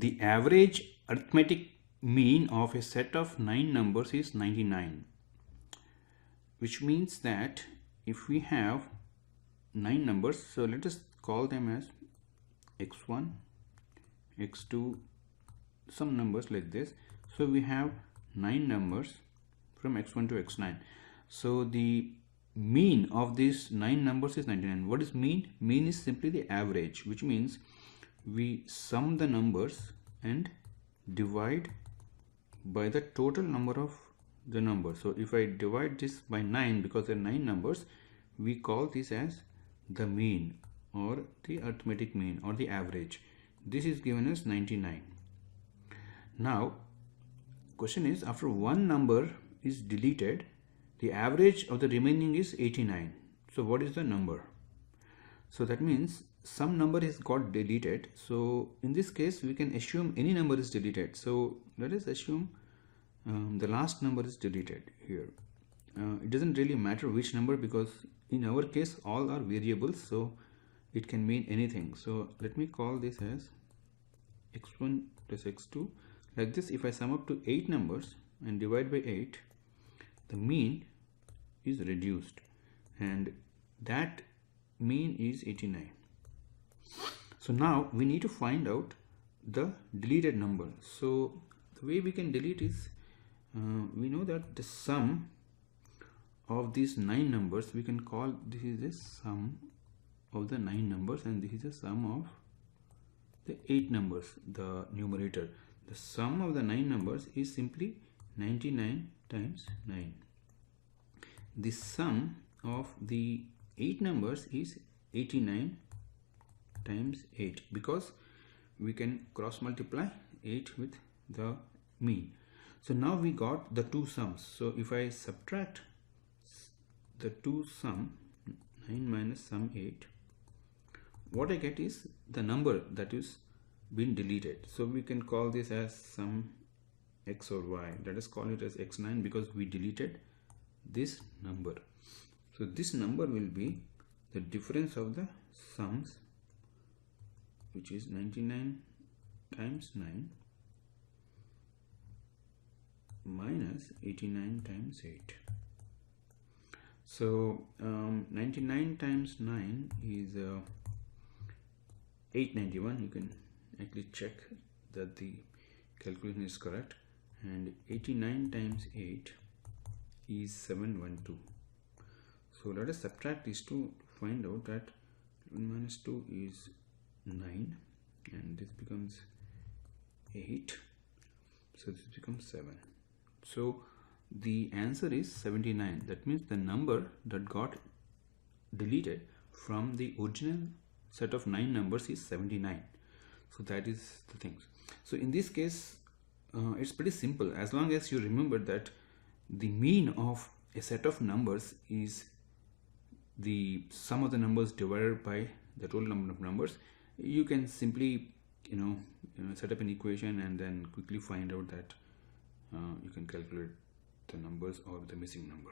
the average arithmetic mean of a set of 9 numbers is 99, which means that if we have 9 numbers, so let us call them as x1, x2, some numbers like this. So we have 9 numbers from x1 to x9. So the mean of these 9 numbers is 99. What is mean? Mean is simply the average, which means we sum the numbers and divide by the total number of the numbers. So if I divide this by 9, because there are 9 numbers, we call this as the mean or the arithmetic mean or the average. This is given as 99. Now question is, after one number is deleted, the average of the remaining is 89. So what is the number? So that means some number is got deleted. So in this case we can assume any number is deleted. So let us assume the last number is deleted here. It doesn't really matter which number, because in our case all are variables, so it can mean anything. So let me call this as x1 plus x2. Like this, if I sum up to 8 numbers and divide by 8, the mean is reduced, and that mean is 89. So now we need to find out the deleted number. So the way we can delete is, we know that the sum of these 9 numbers, we can call this is the sum of the 9 numbers, and this is the sum of the 8 numbers, the numerator. The sum of the 9 numbers is simply 99 times 9. The sum of the 8 numbers is 89 times 8, because we can cross multiply 8 with the mean. So now we got the two sums. So if I subtract the two sum, 9 minus sum 8, what I get is the number that is been deleted. So we can call this as sum x or y. Let us call it as x9, because we deleted this number. So this number will be the difference of the sums, which is 99 times 9 minus 89 times 8. So 99 times 9 is 891. You can actually check that the calculation is correct, and 89 times 8 is 712. So let us subtract these two to find out that 1 minus 2 is 9, and this becomes 8, so this becomes 7. So the answer is 79. That means the number that got deleted from the original set of 9 numbers is 79. So that is the things. So in this case it's pretty simple, as long as you remember that the mean of a set of numbers is the sum of the numbers divided by the total number of numbers. You can simply set up an equation and then quickly find out that you can calculate the numbers or the missing number.